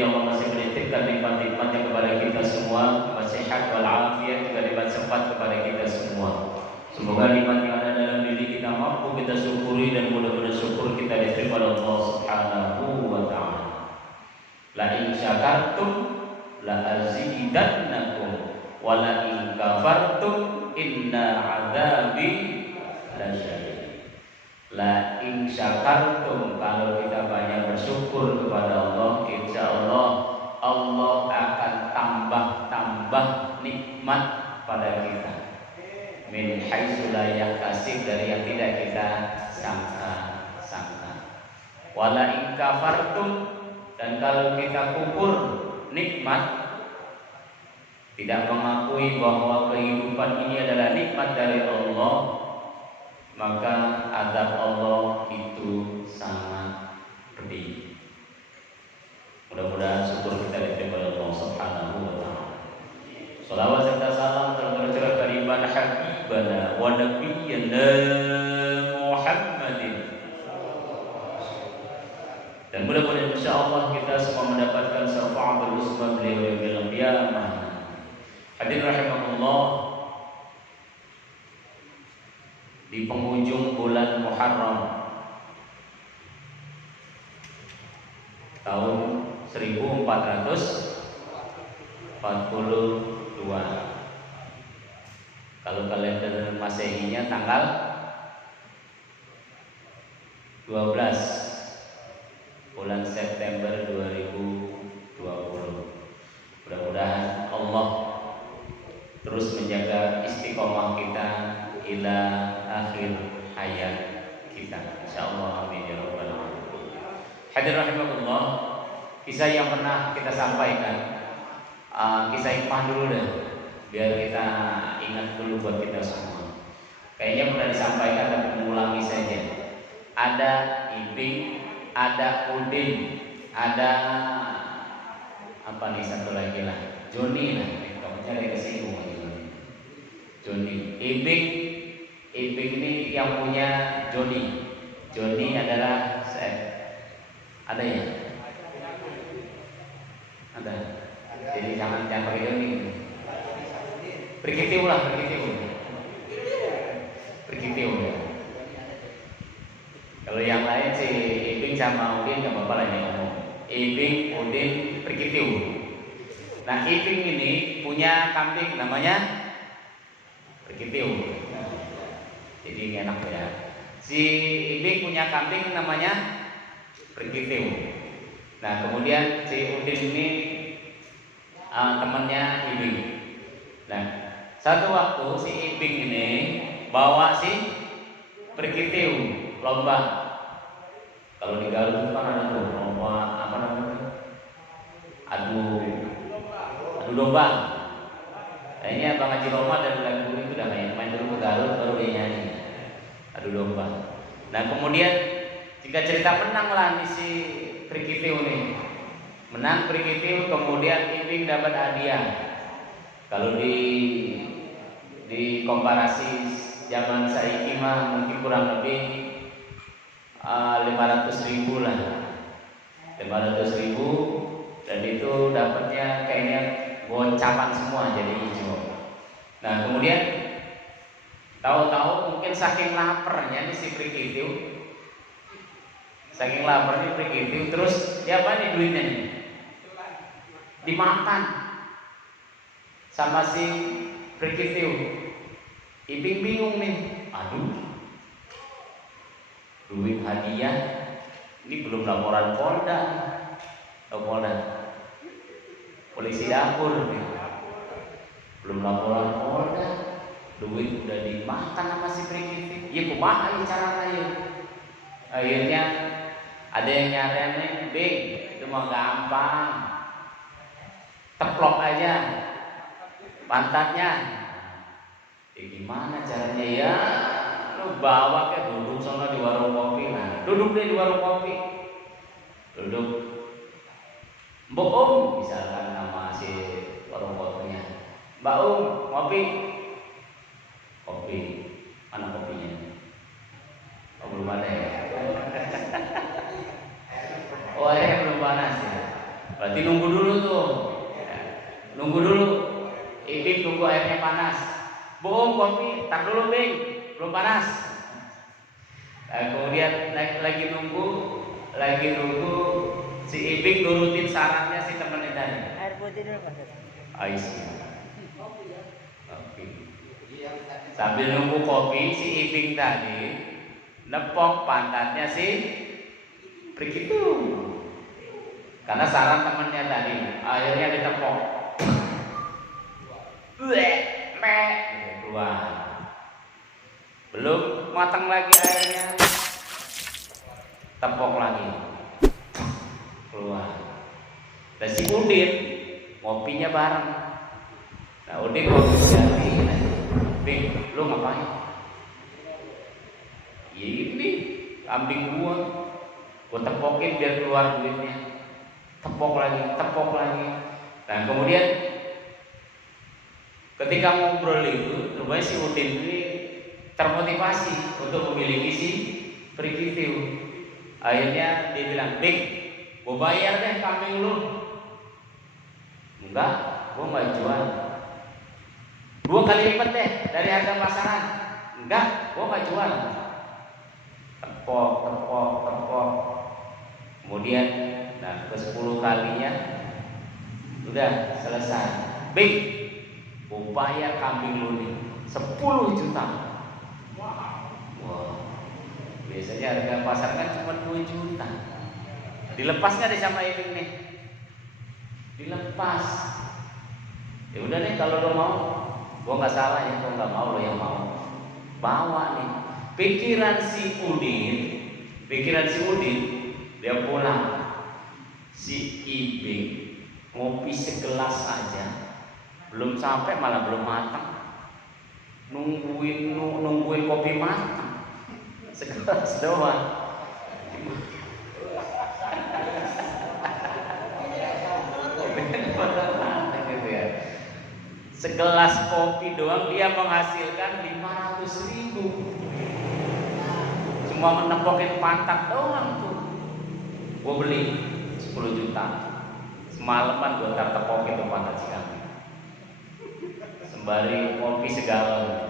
terlebih Allah masih menitipkan nikmat-nikmatnya kepada kita semua, nikmat sehat wal afiat, juga nikmat sempat kepada kita semua. Semoga nikmat yang ada dalam diri kita mampu kita syukuri dan mudah-mudahan syukur kita diterima oleh Allah Subhanahu wa taala. La in syakartum la azidannakum wa la in kafartum inna adzabi lasyadid. La in syakartum, kalau kita banyak bersyukur kepada Allah, insyaallah Allah akan tambah nikmat pada kita. Min haitsu la yahtasib, dari yang tidak kita sangka. Wala in kafartum, dan kalau kita kufur nikmat, tidak mengakui bahwa kehidupan ini adalah nikmat dari Allah, maka azab Allah itu sangat pedih. Mudah-mudahan syukur kita diterima oleh Allah Subhanahu wa taala. Salawat serta salam tercurah kariban habibana wa nabiyyana Muhammadin. Dan mudah-mudahan insyaallah kita semua mendapatkan syafaat usma beliau yaumil qiyamah. Hadirin rahimakumullah, di penghujung bulan Muharram tahun 1442. Kalau kalender Masehinya tanggal 12 bulan September 2020. Mudah-mudahan Allah terus menjaga istiqomah kita ila akhir hayat kita, insyaallah, amin ya rabbal alamin. Hadirin rahimakumullah, kisah yang pernah kita sampaikan, kisah hikmah dulu deh, biar kita ingat dulu buat kita semua. Kayaknya pernah disampaikan tapi mengulangi saja. Ada Ibing, ada Udin, ada apa nih satu lagi lah, Joni lah, kamu cari kesinggung Joni. Ibing ini yang punya Joni. Joni adalah ada ya? Ada. Jadi jangan pakai Joni. Pergitiu lah. Kalau yang lain sih Ibing sama Udin nggak apa-apa lah yang ngomong. Ibing, Udin, Pergitiu. Nah, Ibing ini punya kambing namanya Pergitiu. Jadi enak ya. Si Ibing punya kambing namanya Pergitiu. Nah, kemudian si Udin ini temannya Ibing. Nah, satu waktu si Ibing ini bawa si Pergitiu lomba. Kalau di Garut kan ada tuh lomba apa namanya? Adu domba. Nah, ini Abang Haji Roma dan lagu itu udah main dulu ke Garut baru dia nyanyi. Adu domba. Nah, kemudian jika cerita menang lah nih si Pergitiu nih. Menang Pergitiu, kemudian Ibing dapat hadiah. Kalau di komparasi zaman saiki mah mungkin kurang lebih 500.000 lah, 500.000, dan itu dapatnya kayaknya gocapan semua jadi hijau. Nah, kemudian tahu-tahu mungkin saking laparnya nih si Pergitiu, terus dia apa nih duitnya nih dimakan sama si Pergitiu. Ibing bingung nih, aduh, duit hadiah ini belum laporan Polda, polisi dapur nih. Belum laporan Polda, duit udah dimakan sama si Pergitiu. Ya kumaha ieu carana ieu? Akhirnya ada yang nyaranin, "Bing, itu mah gampang. Teplok aja pantatnya." Ya gimana caranya ya? Lu bawa ke duduk sana di warung kopi. Nah, duduk deh di warung kopi. Duduk. Mbok Om, misalkan nama si warung kopinya. Mbak Om, kopi. Kopi. Mana kopinya? Oh, belum ada ya. Oh, ya belum panas ya. Berarti nunggu dulu tuh. Ya, nunggu dulu. Ibing tunggu airnya panas. Bohong kopi, tar dulu Bing, belum panas. Nah, kemudian lagi nunggu si Ibing nurutin sarannya si temennya tadi. Air putih dulu Pak. Aisyah. Kopi. Sambil nunggu kopi, si Ibing tadi nepok pantatnya si Prik itu. Karena saran temennya tadi, akhirnya ditepok. Keluar. Belum matang lagi airnya, tepok lagi, keluar. Dan si Udin ngopinya bareng. Nah Udin ngopi ganti, Bing, lu ngapain? Ya ini kambing gua tepokin biar keluar duitnya. Tepok lagi. Nah kemudian ketika ngobrol itu, rupanya si Udin ini termotivasi untuk memiliki si Prikitiu. Akhirnya dia bilang, Bing, gua bayar deh kambing lu. Enggak, gua nggak jual. 2 kali lipat deh dari harga pasaran. Enggak, gua nggak jual. Tepok. Kemudian, nah ke-10 kalinya udah selesai. Bing, gua bayar kambing lu nih 10 juta. Wah, biasanya harga pasar kan cuma 2 juta. Dilepas nggak deh sama Ibing nih? Dilepas. Ya udah nih kalau lo mau, gua nggak salah ya, gua nggak mau, lo yang mau. Bawa nih. Pikiran si Udin, dia pulang. Si Ibing ngopi segelas aja, belum sampai malah belum matang. Nungguin kopi matang segelas doang. Segelas kopi doang dia menghasilkan 500.000. Cuma menempokin pantat doang tuh. Gua beli 10 juta. Semalaman gua tepokin tuh pantat si kambing. Sembari kopi segala.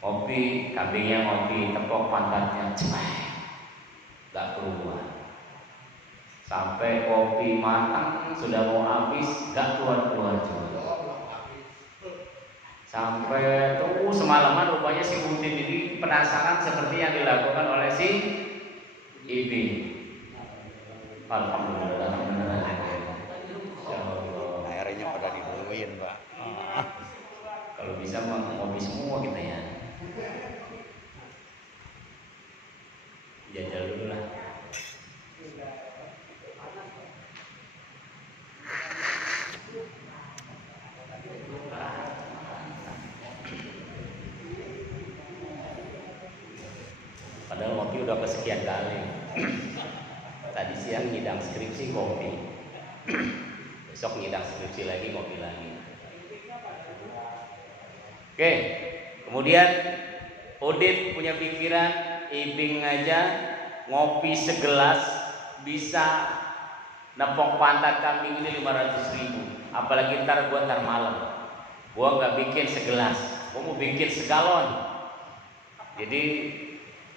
Kopi, kambingnya ngopi, tepok pantatnya, gak keluar. Sampai kopi matang sudah mau habis, gak keluar juga. Sampai tuh semalaman rupanya si Udin ini penasaran seperti yang dilakukan oleh si Ibing. Alhamdulillah. Airnya pada diduluin Pak. Kalau bisa ngopi semua kita ya. Jajal dulu lah. Padahal ngopi udah kesekian kali. Tadi siang ngidang skripsi kopi. Besok ngidang skripsi lagi, ngopi lagi. Oke, kemudian Udin punya pikiran, Ibing aja ngopi segelas bisa nepok pantat kambing ini 500.000. Apalagi ntar malam. Gua nggak bikin segelas, gua mau bikin segalon. Jadi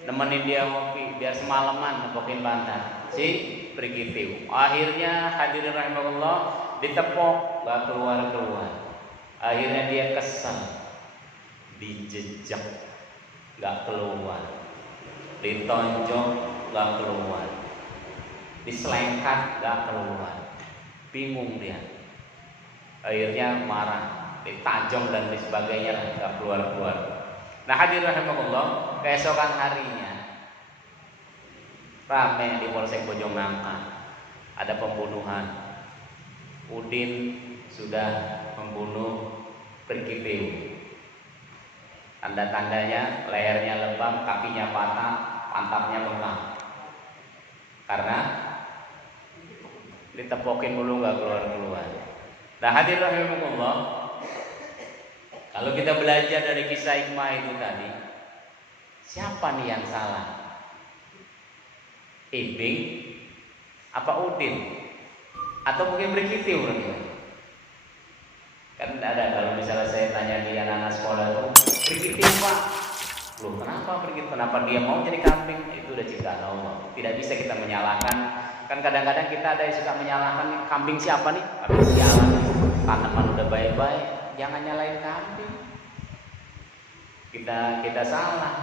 nemenin dia ngopi biar semalaman nepokin pantat si Prikitiu. Akhirnya hadirin rahimahullah ditepok nggak keluar. Akhirnya dia kesal, dijejak nggak keluar, ditonjok nggak keluar, diselengkat nggak keluar, bingung dia. Akhirnya marah, ditajong dan sebagainya nggak keluar. Nah hadirin rahimahullah, keesokan harinya rame di Polsek Bojongangka, ada pembunuhan. Udin sudah membunuh Prikitiu. Tanda-tandanya lehernya lebam, kakinya patah, pantatnya bengkak. Karena ditepokin dulu nggak keluar. Nah hadirin rahimahullah, kalau kita belajar dari kisah hikmah itu tadi, siapa nih yang salah? Ibing apa Udin? Atau mungkin berkitiu kan ada. Kalau misalnya saya tanya di anak-anak sekolah itu berkitiu Pak, loh kenapa begitu? Kenapa dia mau jadi kambing? Itu udah ciptaan Allah. Tidak bisa kita menyalahkan. Kan kadang-kadang kita ada yang suka menyalahkan nih, kambing siapa nih? Kambing sialan. Tanaman udah baik-baik, jangan nyalain kambing. Kita salah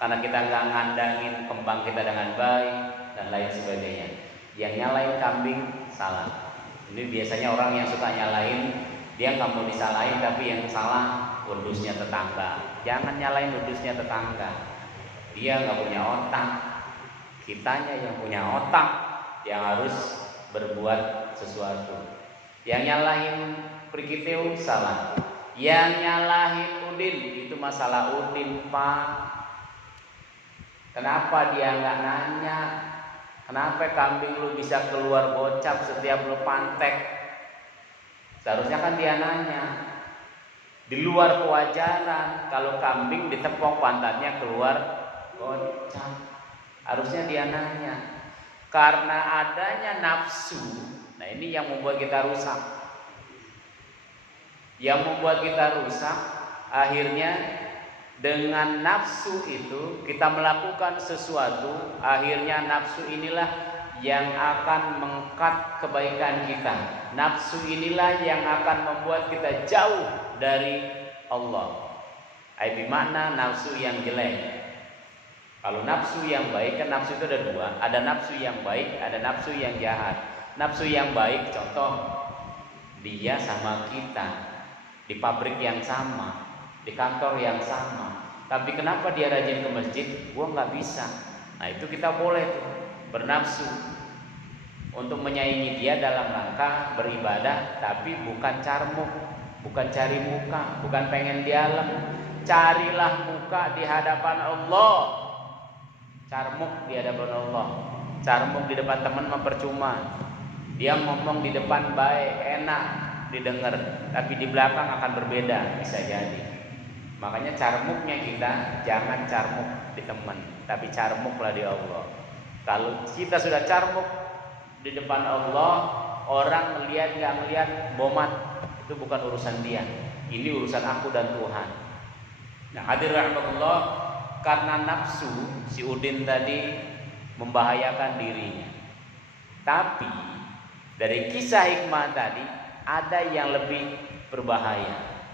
karena kita nggak ngandangin kembang kita dengan baik dan lain sebagainya. Yang nyalain kambing salah. Ini biasanya orang yang suka nyalain, dia nggak mau disalahin tapi yang salah wedusnya tetangga. Jangan nyalain wedusnya tetangga. Dia nggak punya otak. Kitanya yang punya otak yang harus berbuat sesuatu. Yang nyalahin Prikitiu salah. Yang nyalahin Udin itu masalah Udin Pak. Kenapa dia nggak nanya? Kenapa kambing lu bisa keluar bocap setiap lu pantek? Seharusnya kan dia nanya. Di luar kewajaran kalau kambing ditepok pantatnya keluar bocap. Harusnya dia nanya. Karena adanya nafsu, nah ini yang membuat kita rusak. Yang membuat kita rusak, akhirnya dengan nafsu itu kita melakukan sesuatu, akhirnya nafsu inilah yang akan mengkat kebaikan kita. Nafsu inilah yang akan membuat kita jauh dari Allah. Bermakna nafsu yang jelek. Kalau nafsu yang baik, kan nafsu itu ada dua. Ada nafsu yang baik, ada nafsu yang jahat. Nafsu yang baik, contoh, dia sama kita di pabrik yang sama, di kantor yang sama. Tapi kenapa dia rajin ke masjid? Gua nggak bisa. Nah itu kita boleh tuh bernafsu untuk menyaingi dia dalam rangka beribadah, tapi bukan carmuk, bukan cari muka, bukan pengen dialem. Carilah muka di hadapan Allah. Carmuk di hadapan Allah, carmuk di depan teman mempercuma. Dia ngomong di depan baik, enak didengar, tapi di belakang akan berbeda, bisa jadi. Makanya carmuknya kita jangan carmuk di teman, tapi carmuklah di Allah. Kalau kita sudah carmuk di depan Allah, orang melihat nggak melihat bomat, itu bukan urusan dia. Ini urusan aku dan Tuhan. Nah, hadirin rahimakumullah, karena nafsu si Udin tadi membahayakan dirinya. Tapi dari kisah hikmah tadi ada yang lebih berbahaya.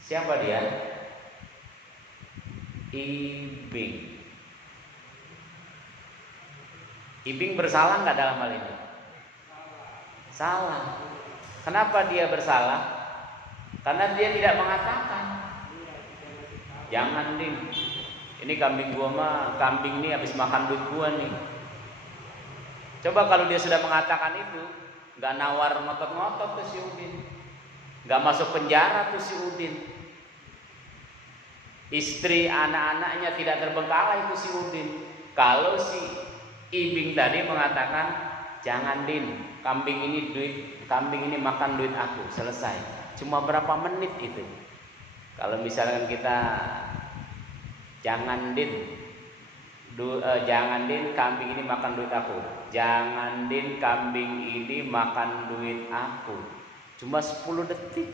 Siapa dia? Ibing. Ibing bersalah nggak dalam hal ini? Salah. Kenapa dia bersalah? Karena dia tidak mengatakan. Jangan Din, ini kambing gua mah, kambing nih habis makan duit gua nih. Coba kalau dia sudah mengatakan itu, nggak nawar ngotot-ngotot tuh si Udin, nggak masuk penjara tuh si Udin. Istri anak-anaknya tidak terbengkalai itu si Udin. Kalau si Ibing tadi mengatakan, jangan Din, kambing ini makan duit aku, selesai. Cuma berapa menit itu? Kalau misalkan kita jangan Din, kambing ini makan duit aku. Jangan Din, kambing ini makan duit aku. Cuma 10 detik.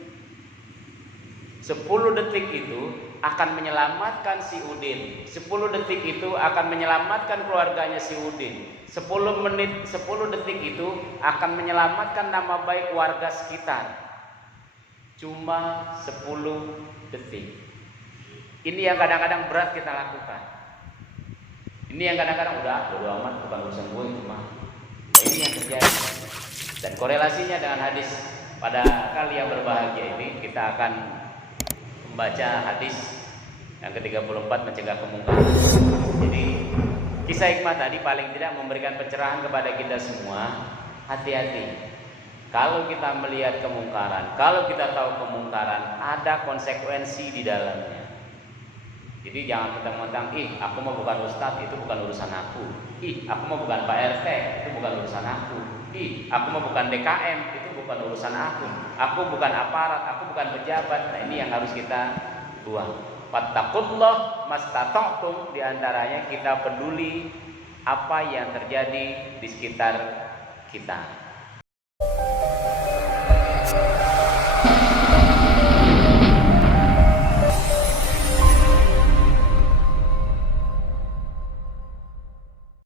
10 detik itu akan menyelamatkan si Udin. 10 detik itu akan menyelamatkan keluarganya si Udin. 10 detik itu akan menyelamatkan nama baik warga sekitar. Cuma 10 detik. Ini yang kadang-kadang berat kita lakukan. Ini yang kadang-kadang udah bodo amat, bukan urusan gue itu mah. Nah, ini yang terjadi. Dan korelasinya dengan hadis pada kali yang berbahagia ini, kita akan membaca hadis yang ke-34 mencegah kemungkaran. Jadi kisah hikmah tadi paling tidak memberikan pencerahan kepada kita semua. Hati-hati. Kalau kita melihat kemungkaran, kalau kita tahu kemungkaran, ada konsekuensi di dalamnya. Jadi jangan mentang-mentang, aku mau bukan ustadz, itu bukan urusan aku. Aku mau bukan Pak RT, itu bukan urusan aku. Aku mau bukan DKM, itu bukan urusan aku. Aku bukan aparat, aku bukan pejabat. Nah ini yang harus kita buang. Fattaqullah mastata'tum, di antaranya kita peduli apa yang terjadi di sekitar kita.